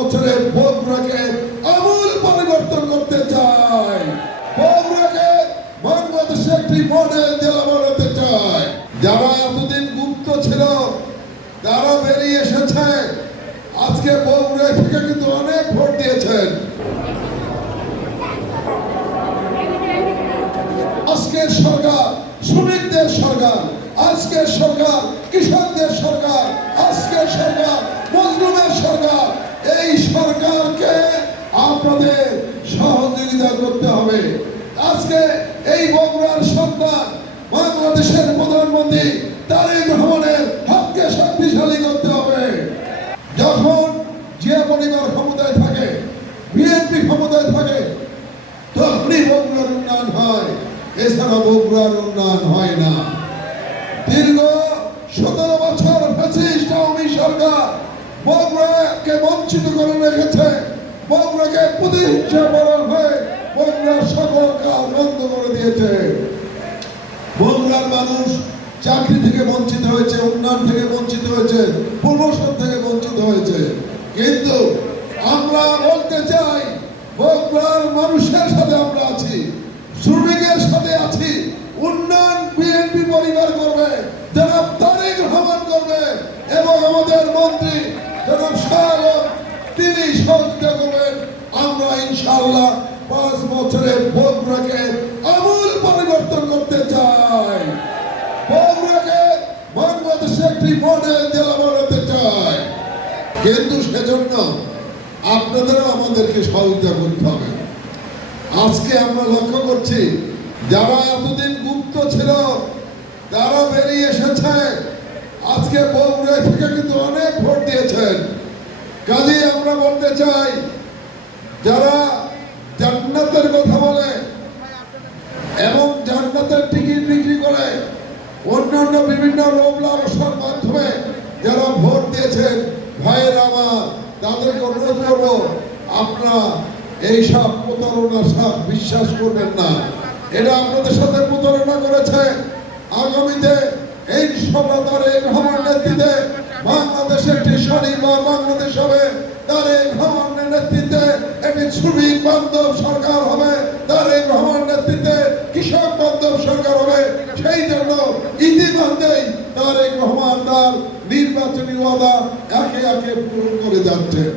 বছরের বগুড়াকে আমূল পরিবর্তন করতে চাই। বগুড়াকে বাংলাদেশে একটি মডেল জেলা বানাতে চাই। যারা এতদিন গুপ্ত ছিল তারা বেরিয়ে এসেছে। আজকে বগুড়া থেকে কিন্তু অনেক ভোট দিয়েছেন। আজকের সরকার শ্রমিকদের সরকার, আজকের সরকার কৃষকদের সরকার, আজকের সরকার মজলুমের সরকার। এই সরকারকে আপনাদের সহযোগিতা করতে হবে। আজকে এই বগুড়ার সন্তান বাংলাদেশের প্রধানমন্ত্রী তারেক রহমানের হাতকে শক্তিশালী করতে হবে। যখন জিয়া পরিবার ক্ষমতায় থাকে, বিএনপি ক্ষমতায় থাকে, তখনই বগুড়ার উন্নয়ন হয়, এছাড়া বগুড়ার উন্নয়ন হয় না। দীর্ঘ 17 বছর ফ্যাসিস্ট আওয়ামী সরকার বগুড়াকে বঞ্চিত করে রেখেছে। বগুড়াকে প্রতিহিংসা বলার হয়ে বগুড়ার সকল কাজ বন্ধ করে দিয়েছে। বগুড়ার মানুষ চাকরি থেকে বঞ্চিত হয়েছে, উন্নয়ন থেকে বঞ্চিত হয়েছে, প্রমোশন থেকে বঞ্চিত হয়েছে। কিন্তু আমরা বলতে চাই, বগুড়ার মানুষের সাথে আমরা আছি, শ্রমিকের সাথে আছি। উন্নয়ন বিএনপি পরিবার করবে, জনাব তারেক রহমান করবে, এবং আমাদের মন্ত্রী জনাব শাহরুখ তিনি সহযোগিতা করবেন। আমরা ইনশাআল্লাহ 5 বছরের বগুড়াকে আমূল পরিবর্তন করতে চাই। বগুড়াকে বাংলাদেশে একটি মডেল জেলা বানাতে চাই। কিন্তু সেজন্য আপনাদেরও আমাদেরকে সহযোগিতা করতে হবে। আজকে আমরা লক্ষ্য করছি যারা এতদিন গুপ্ত ছিল তারা বেরিয়ে এসেছে। আজকে বগুড়া থেকে কিন্তু অনেক ভোট দিয়েছেন। কাজে আমরা বলতে চাই, যারা জান্নাতের কথা বলে এবং জান্নাতের টিকিট বিক্রি করে অন্যান্য বিভিন্ন লোভ লালসার মাধ্যমে যারা ভোট দিয়েছেন, ভাইয়ের আমার তাদেরকে অনুরোধ করবো, আপনারা এইসব প্রতারণার সাথে বিশ্বাস করবেন না। এটা আপনাদের সাথে প্রতারণা করেছে। আগামীতে এই তারেক রহমানের নেতৃত্বে বাংলাদেশে একটি স্বনির্ভর বাংলাদেশ হবে। তারেক রহমানের নেতৃত্বে একটি শ্রমিক বান্ধব সরকার হবে। তারেক রহমানের নেতৃত্বে কৃষক বান্ধব সরকার হবে। সেই জন্য ইতিমধ্যেই তারেক রহমান তার নির্বাচনী ওয়াদা একে একে পূরণ করে যাচ্ছেন।